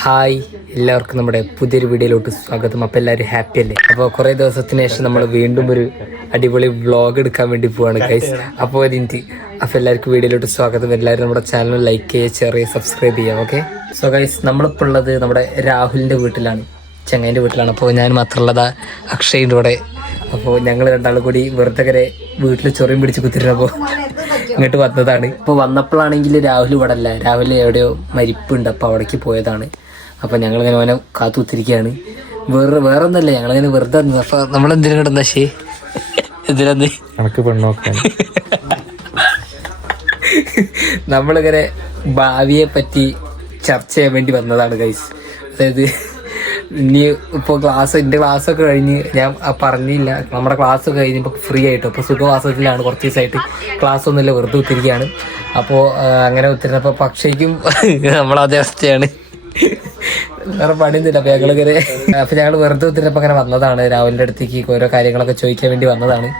Hi എല്ലാവർക്കും നമ്മുടെ പുതിയൊരു വീഡിയോയിലോട്ട് സ്വാഗതം. അപ്പോൾ എല്ലാവരും ഹാപ്പി അല്ലേ? അപ്പോൾ കുറേ ദിവസത്തിന് ശേഷം നമ്മൾ വീണ്ടും ഒരു അടിപൊളി വ്ളോഗ് എടുക്കാൻ വേണ്ടി പോവാണ് ഗൈസ് അപ്പോൾ അതിന്റെ അപ്പോൾ എല്ലാവർക്കും വീഡിയോയിലോട്ട് സ്വാഗതം. എല്ലാവരും നമ്മുടെ ചാനൽ ലൈക്ക് ചെയ്യുക ഷെയർ ചെയ്യുക സബ്സ്ക്രൈബ് ചെയ്യാം ഓക്കെ സോ ഗൈസ് നമ്മളിപ്പോൾ ഉള്ളത് നമ്മുടെ രാഹുലിന്റെ വീട്ടിലാണ് ചെങ്ങൈന്റെ വീട്ടിലാണ്. അപ്പോൾ ഞാൻ മാത്രമുള്ളത് അക്ഷയിന്റെ കൂടെ അപ്പോൾ ഞങ്ങൾ രണ്ടാളും കൂടി വെറുതെ വീട്ടിൽ ചൊറിയും പിടിച്ച് കുത്തിരുന്നപ്പോൾ ഇങ്ങോട്ട് വന്നതാണ്. ഇപ്പോൾ വന്നപ്പോഴാണെങ്കിൽ രാഹുൽ ഇവിടെ അല്ല. രാഹുൽ എവിടെയോ മരിപ്പുണ്ട്. അപ്പോൾ അവിടേക്ക് പോയതാണ്. അപ്പോൾ ഞങ്ങളിങ്ങനെ ഓനെ കാത്തുത്തിരിക്കുകയാണ് വേറെ വേറെ ഒന്നല്ല ഞങ്ങളിങ്ങനെ വെറുതെ അപ്പോൾ നമ്മളെന്തിനാ കിടന്ന ശേ എന്തിനാന്ന്? പെണ്ണോക്കാൻ നമ്മളിങ്ങനെ ഭാവിയെ പറ്റി ചർച്ച ചെയ്യാൻ വേണ്ടി വന്നതാണ് ഗൈസ് അതായത് ഇനി ഇപ്പോൾ ക്ലാസ് എന്റെ ക്ലാസ് ഒക്കെ കഴിഞ്ഞ് ഞാൻ പറഞ്ഞില്ല. നമ്മുടെ ക്ലാസ് കഴിഞ്ഞപ്പോൾ ഫ്രീ ആയിട്ട്. ഇപ്പോൾ സുഖവാസത്തിലാണ് കുറച്ച് ദിവസമായിട്ട് ക്ലാസ് ഒന്നുമില്ല വെറുതെ ഒത്തിരിക്കുകയാണ് അപ്പോൾ അങ്ങനെ ഒത്തിരുന്നപ്പോൾ പക്ഷേക്കും നമ്മളതേ അവസ്ഥയാണ്. വേറെ പണിയൊന്നുമില്ല. അപ്പോൾ ഞങ്ങളിങ്ങനെ അപ്പൊ ഞങ്ങൾ വെറുതെ ഒത്തിരുന്നപ്പോൾ അങ്ങനെ വന്നതാണ്. രാവിലെ അടുത്തേക്ക് ഓരോ കാര്യങ്ങളൊക്കെ ചോദിക്കാൻ വേണ്ടി വന്നതാണ്.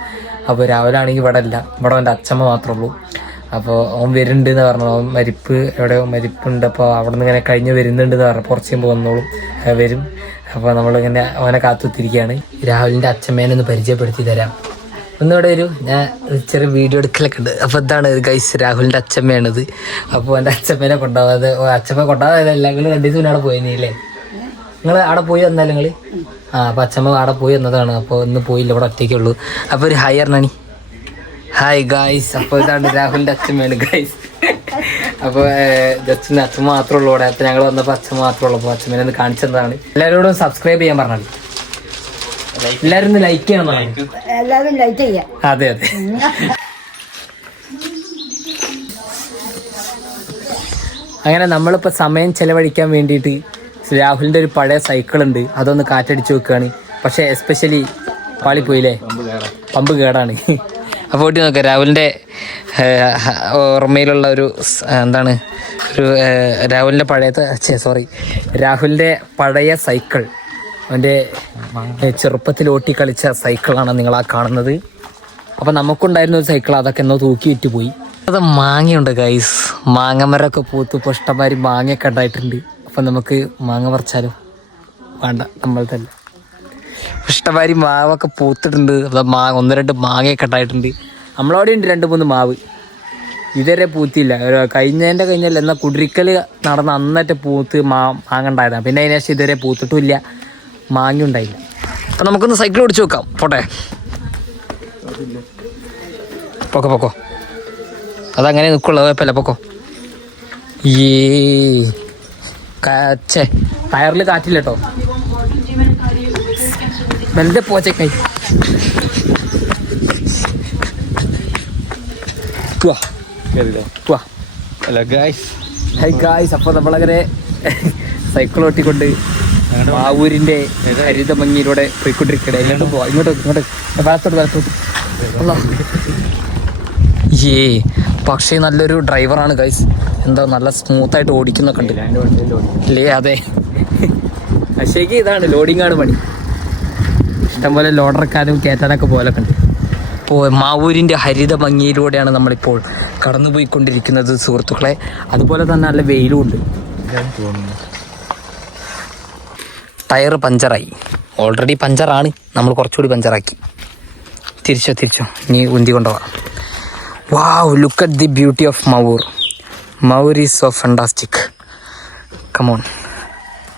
അപ്പോൾ രാവിലെ ആണെങ്കിൽ ഇവിടെ അല്ല. ഇവിടെ എന്റെ അച്ഛമ്മ മാത്രമേ ഉള്ളൂ. അപ്പോൾ അവൻ വരുന്നുണ്ട് എന്ന് പറഞ്ഞു. അവൻ മരിപ്പ് എവിടെയോ മരിപ്പുണ്ട്. അപ്പോൾ അവിടെ നിന്ന് ഇങ്ങനെ കഴിഞ്ഞ് വരുന്നുണ്ട് എന്ന് പറഞ്ഞു. കുറച്ച് മുമ്പ് വന്നോളും. വരും. അപ്പോൾ നമ്മളിങ്ങനെ അവനെ കാത്തുത്തിരിക്കുകയാണ്. രാഹുലിന്റെ അച്ഛമ്മേനെ ഒന്ന് പരിചയപ്പെടുത്തി തരാം. ഒന്നിവിടെ വരൂ ഞാൻ ചെറിയ വീഡിയോ എടുക്കലൊക്കെ ഉണ്ട്. അപ്പോൾ ഇതാണ് ഗൈസ് രാഹുലിന്റെ അച്ഛമ്മയാണിത്. അപ്പോൾ എന്റെ അച്ഛമ്മേനെ കൊണ്ടുപോകാതെ അച്ഛമ്മ കൊണ്ടുപോകാതല്ല നിങ്ങൾ രണ്ട് ദിവസം അവിടെ പോയില്ലേ നിങ്ങൾ അവിടെ പോയി വന്നാൽ നിങ്ങൾ ആ അപ്പോൾ അച്ഛമ്മ അവിടെ പോയി വന്നതാണ്. അപ്പോൾ ഇന്ന് പോയില്ല ഇവിടെ ഒറ്റയ്ക്കേ ഉള്ളൂ. അപ്പോൾ ഒരു ഹായ് അർണാണി ഹായ് ഗായ്സ് അപ്പോൾ ഇതാണ് രാഹുലിന്റെ അച്ഛമ്മയാണ് ഗായ്സ് അപ്പോൾ അച്ഛൻ അച്ഛൻ മാത്രമേ ഉള്ളൂ അപ്പോൾ ഞങ്ങൾ വന്നപ്പോൾ അച്ഛൻ മാത്രമേ ഉള്ളൂ. അപ്പോൾ അച്ഛമ്മേനെ ഒന്ന് കാണിച്ചതാണ്. എല്ലാവരോടും സബ്സ്ക്രൈബ് ചെയ്യാൻ പറഞ്ഞാൽ എല്ലാവരും ഒന്ന് ലൈക്ക് ചെയ്യണം. എല്ലാവരും ലൈക്ക് ചെയ്യാം. അതെ അതെ. അങ്ങനെ നമ്മളിപ്പോൾ സമയം ചെലവഴിക്കാൻ വേണ്ടിയിട്ട് രാഹുലിന്റെ ഒരു പഴയ സൈക്കിൾ ഉണ്ട്. അതൊന്ന് കാറ്റടിച്ച് വെക്കുകയാണ് പക്ഷേ എസ്പെഷ്യലി പാളിപ്പോയില്ലേ പമ്പ് കേടാണ്. അപ്പോൾ ഓട്ടി നോക്കാം രാഹുലിന്റെ ഓർമ്മയിലുള്ള ഒരു എന്താണ്? ഒരു രാഹുലിന്റെ രാഹുലിന്റെ പഴയ സോറി രാഹുലിന്റെ പഴയ സൈക്കിൾ അവന്റെ ചെറുപ്പത്തിൽ ഓട്ടി കളിച്ച സൈക്കിളാണ് നിങ്ങൾ ആ കാണുന്നത്. അപ്പം നമുക്കുണ്ടായിരുന്ന ഒരു സൈക്കിൾ അതൊക്കെ എന്നോ തൂക്കി വിറ്റ് പോയി. അത് മാങ്ങയുണ്ട് ഗൈസ് മാങ്ങമരമൊക്കെ പൂത്ത് പുഷ്ടമാരി മാങ്ങയൊക്കെ ഉണ്ടായിട്ടുണ്ട്. അപ്പം നമുക്ക് മാങ്ങ പറിച്ചാലോ? വേണ്ട നമ്മൾ തന്നെ. ഇഷ്ടമാതിരി മാവൊക്കെ പൂത്തിട്ടുണ്ട്. മാ ഒന്ന് രണ്ട് മാങ്ങയൊക്കെ ഉണ്ടായിട്ടുണ്ട്. നമ്മളവിടെ ഉണ്ട് രണ്ട് മൂന്ന് മാവ്. ഇതുവരെ പൂത്തിയില്ല. കഴിഞ്ഞതിന്റെ കഴിഞ്ഞല്ല എന്നാൽ കുടിരിക്കൽ നടന്ന അന്നത്തെ പൂത്ത് മാ മാങ്ങ ഉണ്ടായതാണ് പിന്നെ അതിനുശേഷം ഇതുവരെ പൂത്തിട്ടുമില്ല മാങ്ങ ഉണ്ടായില്ല അപ്പം നമുക്കൊന്ന് സൈക്കിൾ ഓടിച്ച് നോക്കാം. പോട്ടെ. പൊക്കോ പൊക്കോ. അതങ്ങനെ നിൽക്കുള്ളൂ കുഴപ്പമില്ല പൊക്കോ. ഈ കാച്ചേ ടയറിൽ കാറ്റില്ല കേട്ടോ. വെറുതെ പോച്ചേക്കായി ഹലോ ഗായ്സ് ഹൈ ഗായ്സ് അപ്പോൾ നമ്മളങ്ങനെ സൈക്കിൾ ഓട്ടിക്കൊണ്ട് മാവൂരിന്റെ ഹരിത ഭംഗിയിലൂടെ പോയിക്കൊണ്ടിരിക്കട്ടെ ഇങ്ങോട്ട് പോവാ ഇങ്ങോട്ട് ഇങ്ങോട്ട്. വലത്തോട്ട് വലത്തോട്ട്. ഏ പക്ഷേ നല്ലൊരു ഡ്രൈവറാണ് ഗൈസ് എന്താ നല്ല സ്മൂത്ത് ആയിട്ട് ഓടിക്കുന്നൊക്കെ ഉണ്ട്. അല്ലേ അതെ. പക്ഷേക്ക് ഇതാണ് ലോഡിംഗ് ആണ് പണി. ഇഷ്ടംപോലെ ലോഡറക്കാനും കയറ്റാനൊക്കെ പോലൊക്കെ ഉണ്ട്. ഇപ്പോൾ മാവൂരിന്റെ ഹരിത ഭംഗിയിലൂടെയാണ് നമ്മളിപ്പോൾ കടന്നുപോയിക്കൊണ്ടിരിക്കുന്നത് സുഹൃത്തുക്കളെ. അതുപോലെ തന്നെ നല്ല വെയിലും ഉണ്ട്. തോന്നുന്നു. ടയർ പഞ്ചറായി. ഓൾറെഡി പഞ്ചറാണ്. നമ്മൾ കുറച്ചുകൂടി പഞ്ചറാക്കി. തിരിച്ചോ തിരിച്ചോ. നീ ഉന്തി കൊണ്ടുപോകാം wow look at the beauty of Mavoor Mavoor is so fantastic come on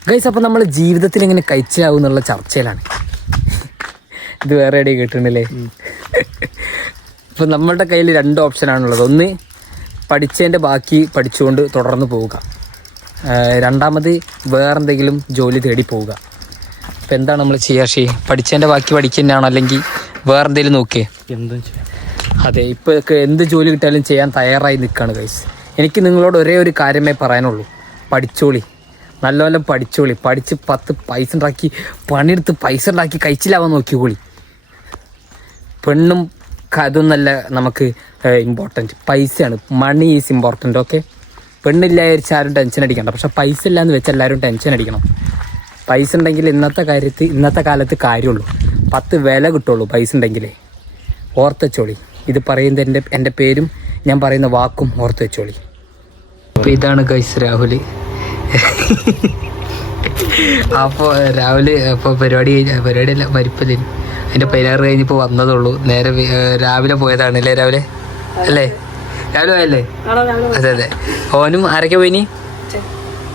guys അപ്പോൾ നമ്മൾ ജീവിതത്തിൽ എങ്ങനെ കഴിച്ചാവും എന്നുള്ള ചർച്ചയിലാണ്. ഇത് വേറെ എവിടെയും കേട്ടിട്ടുണ്ടല്ലേ? ഇപ്പം നമ്മളുടെ കയ്യിൽ രണ്ട് ഓപ്ഷനാണുള്ളത് ഒന്ന് പഠിച്ചതിന്റെ ബാക്കി പഠിച്ചുകൊണ്ട് തുടർന്ന് പോവുക. രണ്ടാമത് വേറെന്തെങ്കിലും ജോലി തേടി പോവുക. അപ്പം എന്താണ് നമ്മൾ ചെയ്യുക ഷീ? പഠിച്ചതിന്റെ ബാക്കി പഠിക്കുന്നതാണോ? അല്ലെങ്കിൽ വേറെന്തെങ്കിലും നോക്കിയേ? എന്തും ചെയ്യാം. അതെ ഇപ്പോൾ എന്ത് ജോലി കിട്ടിയാലും ചെയ്യാൻ തയ്യാറായി നിൽക്കുകയാണ് ഗൈസ് എനിക്ക് നിങ്ങളോട് ഒരേ ഒരു കാര്യമേ പറയാനുള്ളൂ. പഠിച്ചോളി. നല്ലപോലെ പഠിച്ചോളി. പഠിച്ച് പത്ത് പൈസ ഉണ്ടാക്കി പണിയെടുത്ത് പൈസ ഉണ്ടാക്കി കഴിച്ചില്ലാവാൻ നോക്കിക്കോളി. പെണ്ണും അതൊന്നല്ല നമുക്ക് ഇമ്പോർട്ടന്റ് പൈസയാണ്. മണി ഈസ് ഇമ്പോർട്ടന്റ് ഓക്കെ പെണ്ണില്ല ആരും ടെൻഷൻ അടിക്കണ്ട. പക്ഷെ പൈസ ഇല്ല എന്ന് വെച്ച് എല്ലാവരും ടെൻഷൻ അടിക്കണം. പൈസ ഉണ്ടെങ്കിൽ ഇന്നത്തെ കാര്യത്ത് ഇന്നത്തെ കാലത്ത് കാര്യമുള്ളൂ. പത്ത് വില കിട്ടുള്ളൂ പൈസ ഉണ്ടെങ്കിലേ. ഓർത്ത് വെച്ചോളി. ഇത് പറയുന്നത് എന്റെ എന്റെ പേരും ഞാൻ പറയുന്ന വാക്കും ഓർത്ത് വെച്ചോളി. അപ്പോൾ ഇതാണ് ഗൈസ് രാഹുൽ അപ്പോൾ രാഹുൽ അപ്പോൾ പരിപാടി കഴിഞ്ഞ പരിപാടിയല്ല മരിപ്പല്ലേ അതിന്റെ പതിനാറ് കഴിഞ്ഞിപ്പോൾ വന്നതുള്ളൂ നേരെ രാവിലെ പോയതാണ് അല്ലേ രാവിലെ? അല്ലേ? രാവിലെ പോയല്ലേ അതെ അതെ. ഓനും ആരൊക്കെ പോയിനി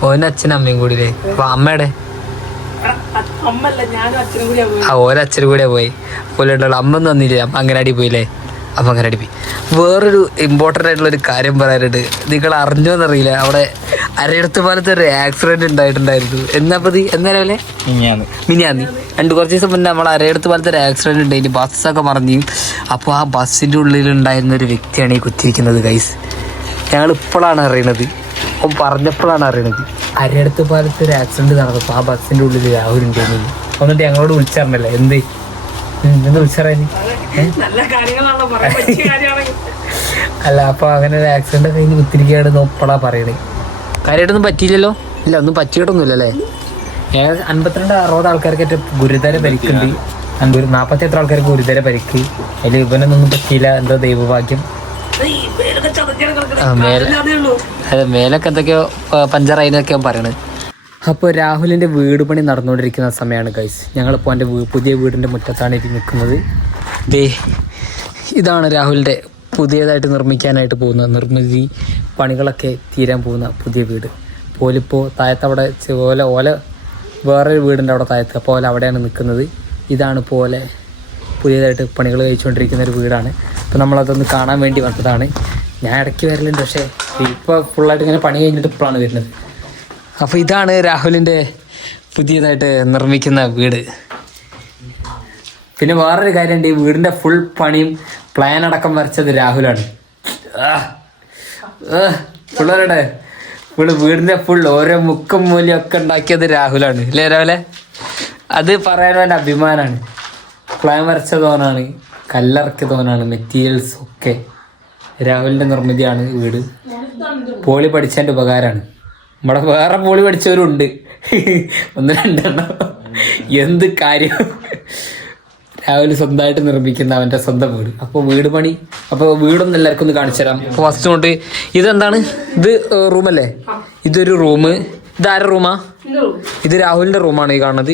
ഓനും അച്ഛനും അമ്മയും കൂടി അല്ലേ അപ്പോൾ അമ്മയുടെ കൂടിയാ ആ ഓരച്ഛനും കൂടെ പോയി. പോലെയുള്ള അമ്മ ഒന്നും അങ്ങനെ അടി അങ്ങനാടി പോയില്ലേ? അപ്പൊ അങ്ങനെ അടിപ്പി വേറൊരു ഇമ്പോർട്ടന്റ് ആയിട്ടുള്ള ഒരു കാര്യം പറയാനുണ്ട്. നിങ്ങൾ അറിഞ്ഞോ എന്നറിയില്ല അവിടെ അരയിടത്ത് പോലത്തെ ഒരു ആക്സിഡന്റ് ഉണ്ടായിട്ടുണ്ടായിരുന്നു. എന്നാ പ്രതി എന്നാ മിനിയാന്നി. രണ്ട് കുറച്ച് ദിവസം മുന്നേ നമ്മൾ അരയിടത്ത് പോലത്തെ ഒരു ആക്സിഡന്റ് ഉണ്ടായി ബസ്സൊക്കെ മറിഞ്ഞു. അപ്പോൾ ആ ബസ്സിന്റെ ഉള്ളിലുണ്ടായിരുന്ന ഒരു വ്യക്തിയാണ് ഈ കുത്തിയിരിക്കുന്നത് ഗൈസ് ഞങ്ങൾ ഇപ്പോഴാണ് അറിയണത്. അപ്പം പറഞ്ഞപ്പോഴാണ് അറിയണത്. അരയിടത്ത് പോലത്തെ ഒരു ആക്സിഡന്റ് നടന്നപ്പോൾ ആ ബസ്സിന്റെ ഉള്ളിൽ രാഹുൽ ഉണ്ടായിരുന്നു എന്നിട്ട് ഞങ്ങളോട് വിളിച്ചറിഞ്ഞല്ലേ എന്ത്? എന്ത് അല്ല അപ്പൊ അങ്ങനെ ഒരു ആക്സിഡന്റ് കഴിഞ്ഞ് കുത്തിരിക്കുകയാണ് നോപ്പടാ പറയണേ. കാര്യമായിട്ടൊന്നും പറ്റിയില്ലല്ലോ? ഇല്ല ഒന്നും പറ്റിയിട്ടൊന്നുമില്ല അല്ലേ? ഏകദേശം അൻപത്തിരണ്ട് അറുപത് ആൾക്കാർക്ക് ഏറ്റവും ഗുരുതര പരിക്കുണ്ട്. അൻപത് നാൽപ്പത്തി എത്ര ആൾക്കാർക്ക് ഗുരുതര പരിക്ക്. അതിൽ ഇവനൊന്നും പറ്റിയില്ല എന്തോ ദൈവഭാഗ്യം. മേലെ അതേ മേലൊക്കെ എന്തൊക്കെയോ പഞ്ചറായിന്നൊക്കെ പറയണത് അപ്പോൾ രാഹുലിന്റെ വീട് പണി നടന്നുകൊണ്ടിരിക്കുന്ന സമയമാണ് ഗൈസ് ഞങ്ങളിപ്പോൾ എന്റെ പുതിയ വീടിന്റെ മുറ്റത്താണ് ഇരി നിൽക്കുന്നത്. ദേ ഇതാണ് രാഹുലിന്റെ പുതിയതായിട്ട് നിർമ്മിക്കാനായിട്ട് പോകുന്ന നിർമ്മിതി പണികളൊക്കെ തീരാൻ പോകുന്ന പുതിയ വീട്. പോലിപ്പോൾ താഴത്തവിടെ പോലെ ഓല വേറൊരു വീടിന്റെ അവിടെ താഴത്ത് അപ്പോൾ ഓല അവിടെയാണ് നിൽക്കുന്നത്. ഇതാണ് പോലെ പുതിയതായിട്ട് പണികൾ കഴിച്ചുകൊണ്ടിരിക്കുന്ന ഒരു വീടാണ്. അപ്പോൾ നമ്മളതൊന്ന് കാണാൻ വേണ്ടി വന്നതാണ്. ഞാൻ ഇടയ്ക്ക് വരലുണ്ട് പക്ഷേ ഇപ്പോൾ ഫുള്ളായിട്ട് ഇങ്ങനെ പണി കഴിഞ്ഞിട്ട് ഇപ്പോഴാണ് വരുന്നത്. അപ്പോൾ ഇതാണ് രാഹുലിന്റെ പുതിയതായിട്ട് നിർമ്മിക്കുന്ന വീട്. പിന്നെ വേറൊരു കാര്യമുണ്ട് ഈ വീടിന്റെ ഫുൾ പണിയും പ്ലാൻ അടക്കം വരച്ചത് രാഹുലാണ്. പിള്ളേരുടെ ഇവിടെ വീടിന്റെ ഫുൾ ഓരോ മുക്കും മൂലയും ഒക്കെ ഉണ്ടാക്കിയത് രാഹുലാണ്. ഇല്ലേ രാഹുലെ? അത് പറയാൻ വേണ്ട അഭിമാനമാണ് പ്ലാൻ വരച്ച തോന്നാണ് കല്ലിറക്കിയ തോന്നാണ് മെറ്റീരിയൽസ് ഒക്കെ. രാഹുലിന്റെ നിർമ്മിതിയാണ് വീട്. പോളി പഠിച്ചതിന്റെ ഉപകാരമാണ്. നമ്മുടെ വേറെ പോളി പഠിച്ചവരുണ്ട്. ഒന്ന് രണ്ടെണ്ണം. എന്ത് കാര്യം? രാവിലെ സ്വന്തമായിട്ട് നിർമ്മിക്കുന്ന അവന്റെ സ്വന്തം വീട്. അപ്പോൾ വീട് പണി. അപ്പോൾ വീടൊന്നും എല്ലാവർക്കും ഒന്ന് കാണിച്ചു തരാം. അപ്പോൾ ഫസ്റ്റ് നോട്ട് ഇതെന്താണ്? ഇത് റൂമല്ലേ ഇതൊരു റൂം ഇതാരുടെ റൂമാ ഇത് രാഹുലിന്റെ റൂമാണ് ഈ കാണുന്നത്.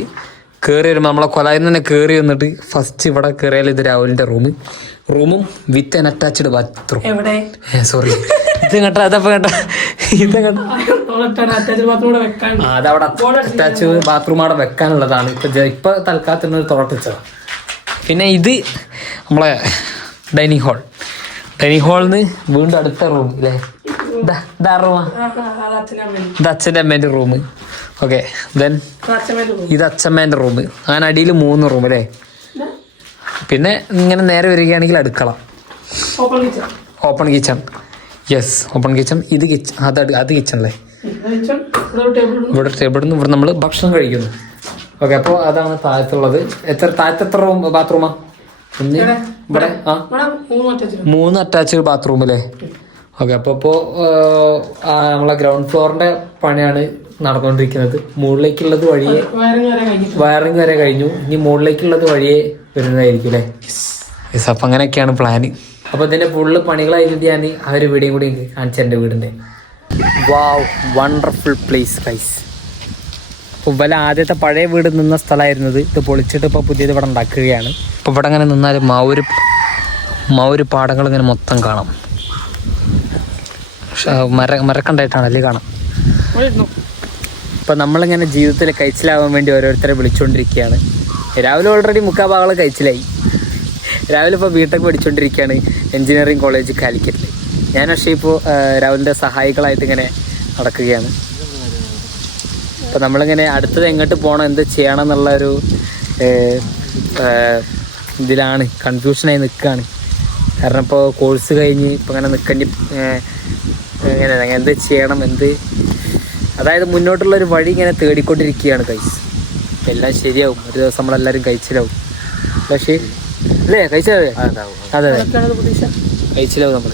കയറി വരുമ്പോൾ നമ്മളെ കൊലായിൽ നിന്ന് തന്നെ കയറി വന്നിട്ട് ഫസ്റ്റ് ഇവിടെ കയറിയാൽ ഇത് രാഹുലിന്റെ റൂം റൂമും വിത്ത് അൻ അറ്റാച്ച്ഡ് ബാത്റൂം സോറി ഇത് കേട്ടോ അതപ്പോ കേട്ടോ അതവിടെ അറ്റാച്ച് ബാത്റൂം അവിടെ വെക്കാനുള്ളതാണ്. ഇപ്പൊ ഇപ്പൊ തൽക്കാലത്തിന് ഒരു തോട്ടച്ചതാണ് പിന്നെ ഇത് നമ്മളെ ഡൈനിങ് ഹാൾ. ഡൈനിങ് ഹാളിൽ നിന്ന് വീണ്ടും അടുത്ത റൂം അല്ലേ ഇതാ അച്ഛന്റെ അമ്മേന്റെ റൂം. ഓക്കെ ദെൻ ഇത് അച്ഛമ്മേന്റെ റൂം. അങ്ങനെ അടിയിൽ മൂന്ന് റൂം അല്ലേ പിന്നെ ഇങ്ങനെ നേരെ വരികയാണെങ്കിൽ അടുക്കള. Open kitchen yes open kitchen ഇത് കിച്ചൺ അത് അത് കിച്ചൺ അല്ലേ? ഇവിടെ ടേബിളിൽ നിന്ന് ഇവിടെ നമ്മൾ ഭക്ഷണം കഴിക്കുന്നു. ഓക്കെ അപ്പോൾ അതാണ് താഴത്തുള്ളത്. എത്ര താഴത്തെത്ര റൂം ബാത്റൂമാ ഒന്ന് ഇവിടെ. ആ? മൂന്ന് അറ്റാച്ച് അറ്റാച്ച്ഡ് ബാത്റൂം അല്ലേ? ഓക്കെ അപ്പോൾ ഇപ്പോൾ നമ്മളെ ഗ്രൗണ്ട് ഫ്ലോറിന്റെ പണിയാണ് നടന്നുകൊണ്ടിരിക്കുന്നത്. മുകളിലേക്കുള്ളത് വഴിയെ വയറിങ് വരെ കഴിഞ്ഞു. ഇനി മുകളിലേക്കുള്ളത് വഴിയെ വരുന്നതായിരിക്കും അല്ലേ? യെസ് അപ്പം അങ്ങനെയൊക്കെയാണ് പ്ലാന് അപ്പോൾ ഇതിന്റെ ഫുള്ള് പണികൾ കഴിഞ്ഞിട്ട് ഞാൻ ആ ഒരു വീടും കൂടി കാണിച്ചു എന്റെ വീടിന്റെ വാവ് വണ്ടർഫുൾ പ്ലേസ് ഗൈസ് ഇവല ആദ്യത്തെ പഴയ വീട് നിന്ന സ്ഥലമായിരുന്നത്. ഇത് പൊളിച്ചിട്ട് ഇപ്പോൾ പുതിയത് ഇവിടെ ഉണ്ടാക്കുകയാണ്. ഇപ്പൊ ഇവിടെ അങ്ങനെ നിന്നാൽ മാവൂര് മാവൂര് പാടങ്ങൾ ഇങ്ങനെ മൊത്തം കാണാം. മര മരക്കണ്ടായിട്ടാണല്ലേ കാണാം. ഇപ്പൊ? ഇപ്പം നമ്മളിങ്ങനെ ജീവിതത്തിൽ കഴിച്ചിലാവാൻ വേണ്ടി ഓരോരുത്തരെ വിളിച്ചുകൊണ്ടിരിക്കുകയാണ് രാവിലെ ഓൾറെഡി മുക്കാഭാഗങ്ങൾ കഴിച്ചിലായി. രാവിലെ ഇപ്പോൾ ബിടെക് പഠിച്ചുകൊണ്ടിരിക്കുകയാണ് എഞ്ചിനീയറിംഗ് കോളേജ് കാലിക്കറ്റിൽ ഞാൻ പക്ഷേ ഇപ്പോൾ രാവിലെ സഹായികളായിട്ട് ഇങ്ങനെ നടക്കുകയാണ്. അപ്പോൾ നമ്മളിങ്ങനെ അടുത്തത് എങ്ങോട്ട് പോകണം എന്ത് ചെയ്യണം എന്നുള്ള ഒരു ഇതിലാണ് കൺഫ്യൂഷനായി നിൽക്കുകയാണ് കാരണം ഇപ്പോൾ കോഴ്സ് കഴിഞ്ഞ് ഇപ്പോൾ ഇങ്ങനെ നിൽക്കേണ്ടി എങ്ങനെ എന്ത് ചെയ്യണം എന്ത്? അതായത് മുന്നോട്ടുള്ള ഒരു വഴി ഇങ്ങനെ തേടിക്കൊണ്ടിരിക്കുകയാണ് കൈസ് എല്ലാം ശരിയാവും. ഒരു ദിവസം നമ്മളെല്ലാവരും കഴിച്ചിലാവും. പക്ഷേ അല്ലേ? കഴിച്ചാവേ അതെ. പ്രതീക്ഷ. നമ്മൾ?